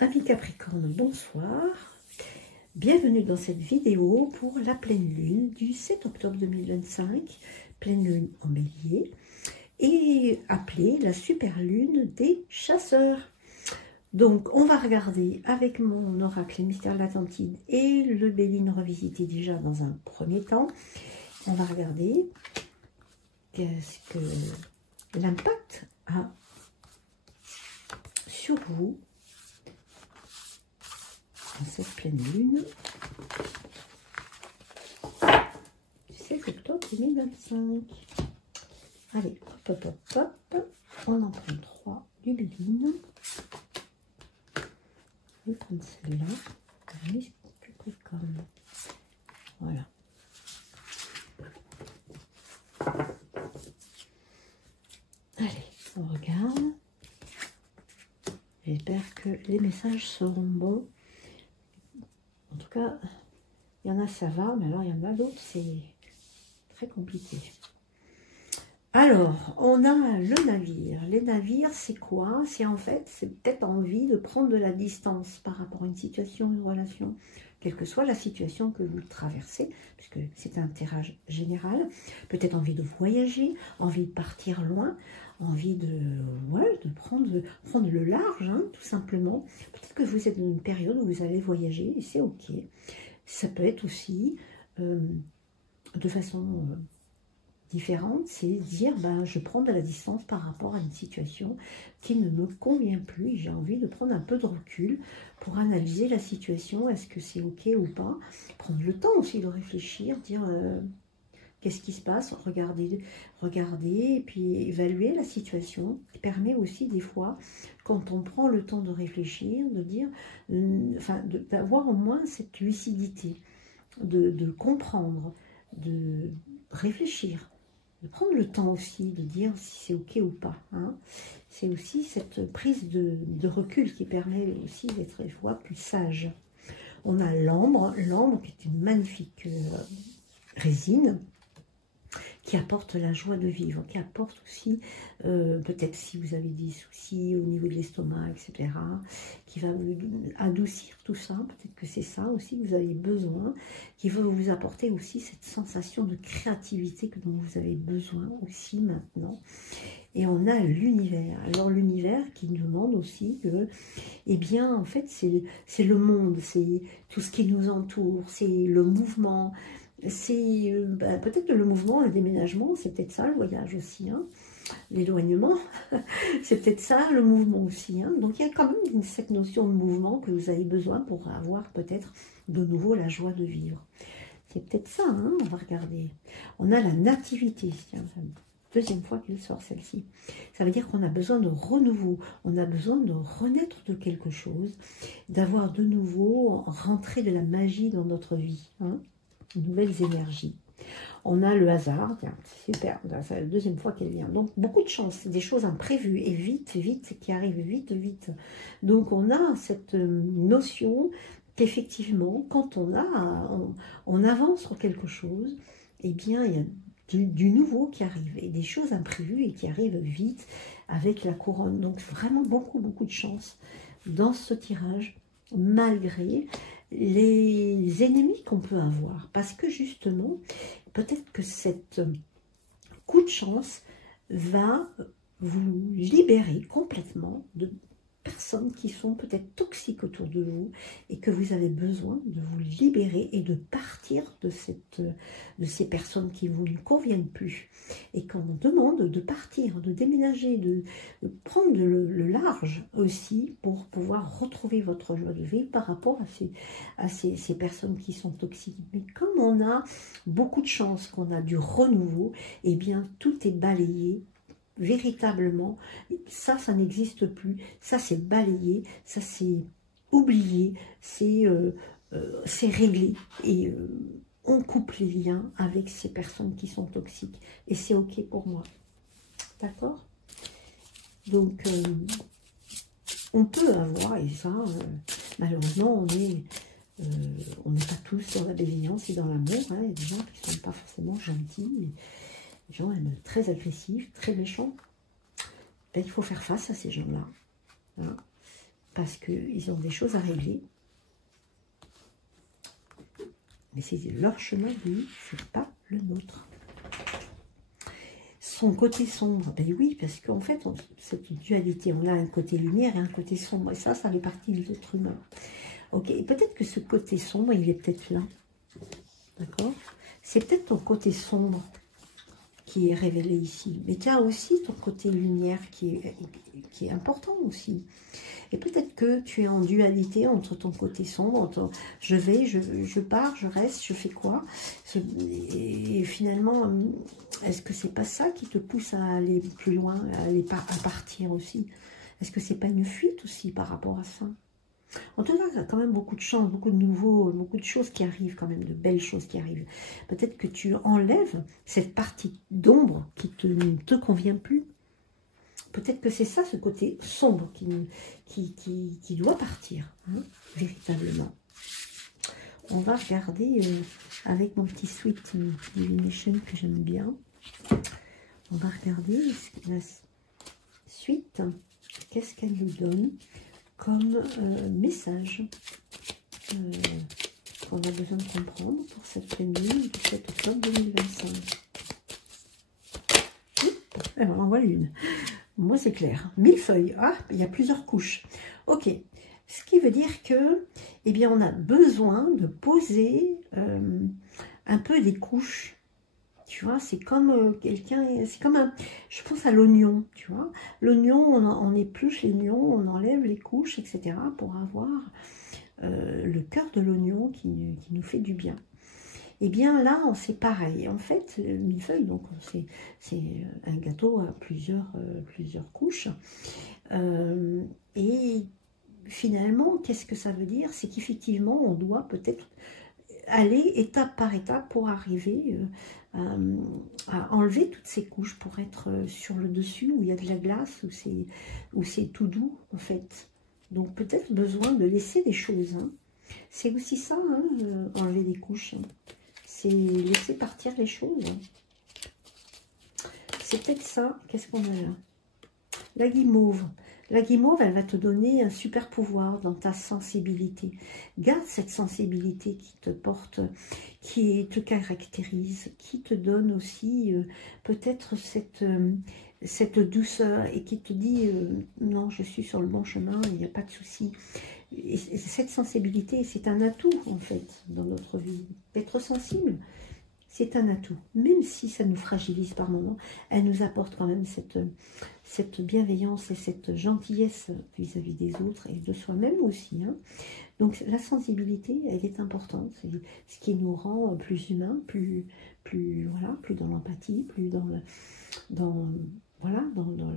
Amis Capricorne, bonsoir. Bienvenue dans cette vidéo pour la pleine lune du 7 octobre 2025, pleine lune en bélier, et appelée la super lune des chasseurs. Donc on va regarder avec mon oracle les mystères de l'Atlantide et le Béline revisité déjà dans un premier temps. On va regarder qu'est-ce que l'impact a sur vous en cette pleine lune du 7 octobre 2025. Allez, hop, hop, hop, hop. On en prend 3 du Béline. Je vais prendre celle-là. Capricorne. Voilà. Allez, on regarde. J'espère que les messages seront bons. En tout cas, il y en a ça va, mais alors il y en a d'autres, c'est très compliqué. Alors, on a le navire. Les navires, c'est quoi? C'est en fait, c'est peut-être envie de prendre de la distance par rapport à une situation, une relation, quelle que soit la situation que vous traversez, puisque c'est un tirage général. Peut-être envie de voyager, envie de partir loin, envie de prendre le large, hein, tout simplement. Peut-être que vous êtes dans une période où vous allez voyager, et c'est ok. Ça peut être aussi, de façon différente, c'est dire, ben, je prends de la distance par rapport à une situation qui ne me convient plus, et j'ai envie de prendre un peu de recul pour analyser la situation, est-ce que c'est ok ou pas, prendre le temps aussi de réfléchir, dire qu'est-ce qui se passe, regarder, et puis évaluer la situation, qui permet aussi des fois, quand on prend le temps de réfléchir, de dire, d'avoir au moins cette lucidité, de comprendre, de réfléchir, de prendre le temps aussi de dire si c'est ok ou pas. Hein. C'est aussi cette prise de recul qui permet aussi d'être des fois plus sage. On a l'ambre qui est une magnifique résine, qui apporte la joie de vivre, qui apporte aussi, peut-être si vous avez des soucis au niveau de l'estomac, etc., qui va vous adoucir tout ça, peut-être que c'est ça aussi que vous avez besoin, qui va vous apporter aussi cette sensation de créativité dont vous avez besoin aussi maintenant. Et on a l'univers. Alors l'univers qui nous demande aussi que, eh bien, en fait, c'est le monde, c'est tout ce qui nous entoure, c'est le mouvement, c'est peut-être le mouvement, le déménagement, c'est peut-être ça, le voyage aussi, hein, l'éloignement, c'est peut-être ça, le mouvement aussi. Hein. Donc il y a quand même cette notion de mouvement que vous avez besoin pour avoir peut-être de nouveau la joie de vivre. C'est peut-être ça, hein, on va regarder. On a la nativité, tiens, deuxième fois qu'elle sort celle-ci. Ça veut dire qu'on a besoin de renouveau, on a besoin de renaître de quelque chose, d'avoir de nouveau rentré de la magie dans notre vie, hein, nouvelles énergies. On a le hasard, c'est super, c'est la deuxième fois qu'elle vient. Donc beaucoup de chance, des choses imprévues et vite, qui arrivent vite. Donc on a cette notion qu'effectivement, quand on avance sur quelque chose, eh bien il y a du nouveau qui arrive, et des choses imprévues et qui arrivent vite avec la couronne. Donc vraiment beaucoup de chance dans ce tirage, malgré les ennemis qu'on peut avoir. Parce que justement, peut-être que cette coup de chance va vous libérer complètement de personnes qui sont peut-être toxiques autour de vous et que vous avez besoin de vous libérer et de partir de ces personnes qui ne vous conviennent plus. Et quand on demande de partir, de déménager, de prendre le large aussi pour pouvoir retrouver votre joie de vivre par rapport à ces personnes qui sont toxiques. Mais comme on a beaucoup de chance, qu'on a du renouveau, eh bien tout est balayé. Véritablement, ça n'existe plus, ça c'est balayé, ça c'est oublié, c'est réglé, et on coupe les liens avec ces personnes qui sont toxiques, et c'est ok pour moi, d'accord? Donc on peut avoir, et ça malheureusement on n'est pas tous dans la bienveillance et dans l'amour, hein. Il y a des gens qui ne sont pas forcément gentils, mais des gens très agressifs, très méchants. Ben, il faut faire face à ces gens-là. Hein. parce qu'ils ont des choses à régler. Mais c'est leur chemin, lui, c'est pas le nôtre. Son côté sombre, ben oui, parce qu'en fait, cette dualité, on a un côté lumière et un côté sombre, et ça fait partie de l'être humain. Ok, peut-être que ce côté sombre, il est peut-être là, d'accord? C'est peut-être ton côté sombre qui est révélé ici, mais tu as aussi ton côté lumière qui est important aussi. Et peut-être que tu es en dualité entre ton côté sombre, entre je pars, je reste, je fais quoi? Et finalement, est-ce que c'est pas ça qui te pousse à aller plus loin, à partir aussi? Est-ce que c'est pas une fuite aussi par rapport à ça? En tout cas, il y a quand même beaucoup de chance, beaucoup de nouveaux, beaucoup de choses qui arrivent quand même, de belles choses qui arrivent. Peut-être que tu enlèves cette partie d'ombre qui ne te convient plus. Peut-être que c'est ça, ce côté sombre qui doit partir, hein, véritablement. On va regarder avec mon petit Sweet Divination que j'aime bien. On va regarder la suite. Qu'est-ce qu'elle nous donne comme message qu'on a besoin de comprendre pour cette pleine lune du 7 octobre 2025. Alors, on voit l'une. Moi, c'est clair. 1000 feuilles. Ah, il y a plusieurs couches. Ok. Ce qui veut dire que, eh bien, on a besoin de poser un peu des couches. Tu vois, c'est comme quelqu'un, c'est comme un, je pense à l'oignon, tu vois. L'oignon, on épluche l'oignon, on enlève les couches, etc. pour avoir le cœur de l'oignon qui nous fait du bien. Et bien là, c'est pareil. En fait, millefeuille, donc c'est un gâteau à plusieurs couches. Et finalement, qu'est-ce que ça veut dire? C'est qu'effectivement, on doit peut-être aller étape par étape pour arriver à enlever toutes ces couches, pour être sur le dessus où il y a de la glace, où c'est tout doux en fait. Donc peut-être besoin de laisser des choses. Hein. C'est aussi ça, hein, enlever des couches. Hein. C'est laisser partir les choses. C'est peut-être ça. Qu'est-ce qu'on a là? La guimauve. La guimauve, elle va te donner un super pouvoir dans ta sensibilité. Garde cette sensibilité qui te porte, qui te caractérise, qui te donne aussi peut-être cette douceur et qui te dit non, je suis sur le bon chemin, il n'y a pas de souci. Et cette sensibilité, c'est un atout en fait dans notre vie. Être sensible, c'est un atout. Même si ça nous fragilise par moments, elle nous apporte quand même cette bienveillance et cette gentillesse vis-à-vis des autres et de soi-même aussi. Hein. Donc la sensibilité, elle est importante. C'est ce qui nous rend plus humains, plus dans l'empathie, plus dans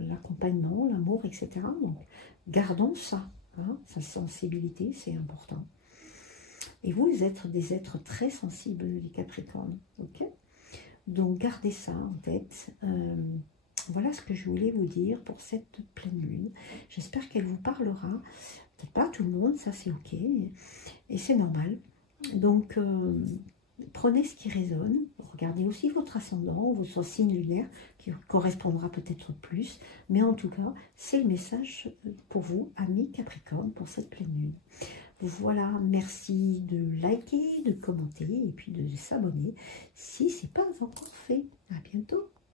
l'accompagnement, l'amour, etc. Donc gardons ça. Hein, sa sensibilité, c'est important. Et vous êtes des êtres très sensibles, les Capricornes. Ok? Donc, gardez ça en tête. Voilà ce que je voulais vous dire pour cette pleine lune. J'espère qu'elle vous parlera. Peut-être pas à tout le monde, ça c'est ok. Et c'est normal. Donc, prenez ce qui résonne. Regardez aussi votre ascendant, votre signe lunaire, qui correspondra peut-être plus. Mais en tout cas, c'est le message pour vous, amis Capricorne, pour cette pleine lune. Voilà, merci de liker, de commenter et puis de s'abonner si ce n'est pas encore fait. À bientôt.